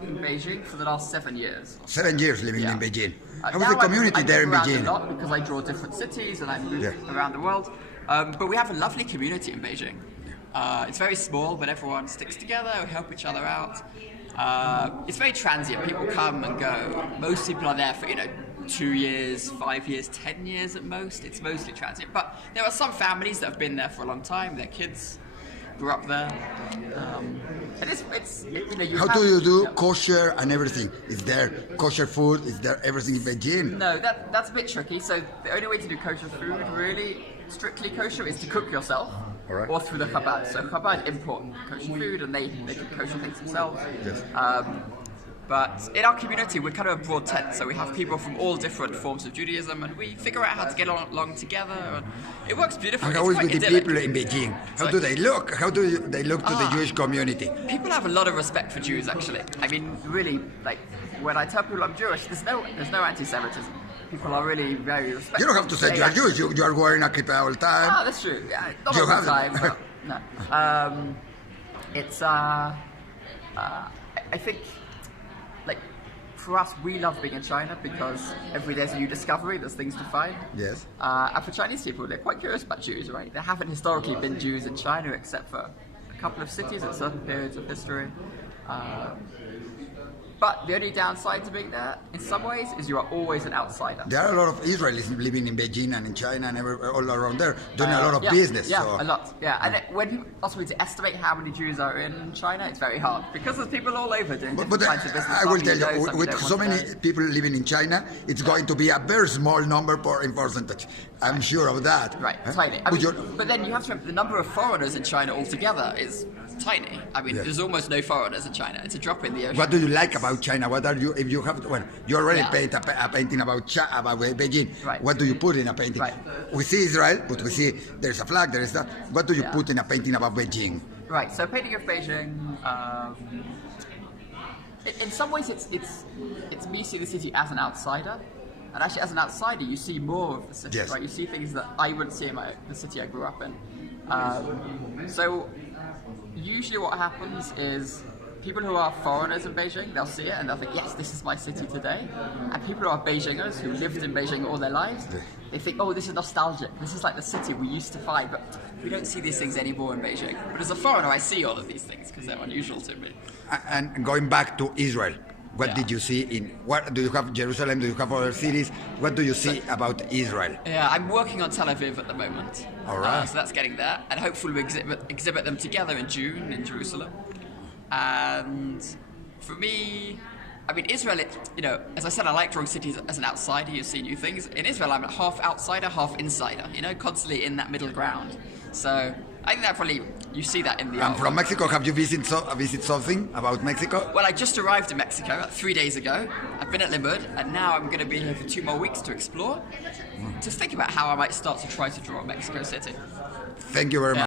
In Beijing for the last 7 years. 7 years living in Beijing. How's Now the community I there in move around Beijing? a lot because I draw different cities and I move around the world. But we have a lovely community in Beijing. It's very small, but everyone sticks together. We help each other out. It's very transient. People come and go. Most people are there for 2 years, 5 years, 10 years at most. It's mostly transient. But there are some families that have been there for a long time. Their kids grew up there. How do you do kosher and everything? Is there kosher food? Is there everything in Beijing? No, that's a bit tricky. So the only way to do kosher food, really, strictly kosher, is to cook yourself. Right. Or through the Chabad. So Chabad import kosher food and they cook kosher things themselves. Yes. But in our community, we're kind of a broad tent, so we have people from all different forms of Judaism, and we figure out how to get along together, and it works beautifully. And how is with the people in Beijing? How do they look? How do they look to the Jewish community? People have a lot of respect for Jews, actually. I mean, really, like, when I tell people I'm Jewish, there's no anti-Semitism. People are really very respectful. You don't have to say you are Jewish. You are wearing a kippah all the time. Ah, that's true. Yeah, not all the time. But no. I think, like, for us, we love being in China because every day's a new discovery. There's things to find. Yes. And for Chinese people, they're quite curious about Jews, right? There haven't historically been Jews in China except for a couple of cities at certain periods of history. But the only downside to being there, in some ways, is you are always an outsider. There are a lot of Israelis living in Beijing and in China and all around there, doing a lot of business. Yeah, so. a lot. Yeah, and when people ask me to estimate how many Jews are in China, it's very hard because there's people all over doing different kinds of business. I will tell you, with so many people living in China, it's going to be a very small number in percentage. I'm sure of that. Right, tiny. But then you have to remember the number of foreigners in China altogether is tiny. I mean, there's almost no foreigners in China. It's a drop in the ocean. What do you like about China? What are you, if you have, well, you already paint a painting about Beijing. Right. What do you put in a painting? Right. We see Israel, but we see there's a flag, there is that. What do you put in a painting about Beijing? Right, so painting of Beijing, in some ways it's me seeing the city as an outsider. And actually, as an outsider, you see more of the city, right? You see things that I wouldn't see in the city I grew up in. So usually what happens is people who are foreigners in Beijing, they'll see it and they'll think, yes, this is my city today. And people who are Beijingers, who lived in Beijing all their lives, they think, oh, this is nostalgic. This is like the city we used to find, but we don't see these things anymore in Beijing. But as a foreigner, I see all of these things because they're unusual to me. And going back to Israel, what did you see what do you have Jerusalem? Do you have other cities? What do you see about Israel? Yeah, I'm working on Tel Aviv at the moment. All right. So that's getting there, and hopefully we exhibit them together in June in Jerusalem. And for me, I mean, Israel, as I said, I like drawing cities as an outsider. You see new things. In Israel, I'm a half outsider, half insider. Constantly in that middle ground. So I think that probably, you see that in the And from Mexico, have you visited something about Mexico? Well, I just arrived in Mexico 3 days ago. I've been at Limud, and now I'm going to be here for 2 more weeks to explore, to think about how I might start to try to draw Mexico City. Thank you very much.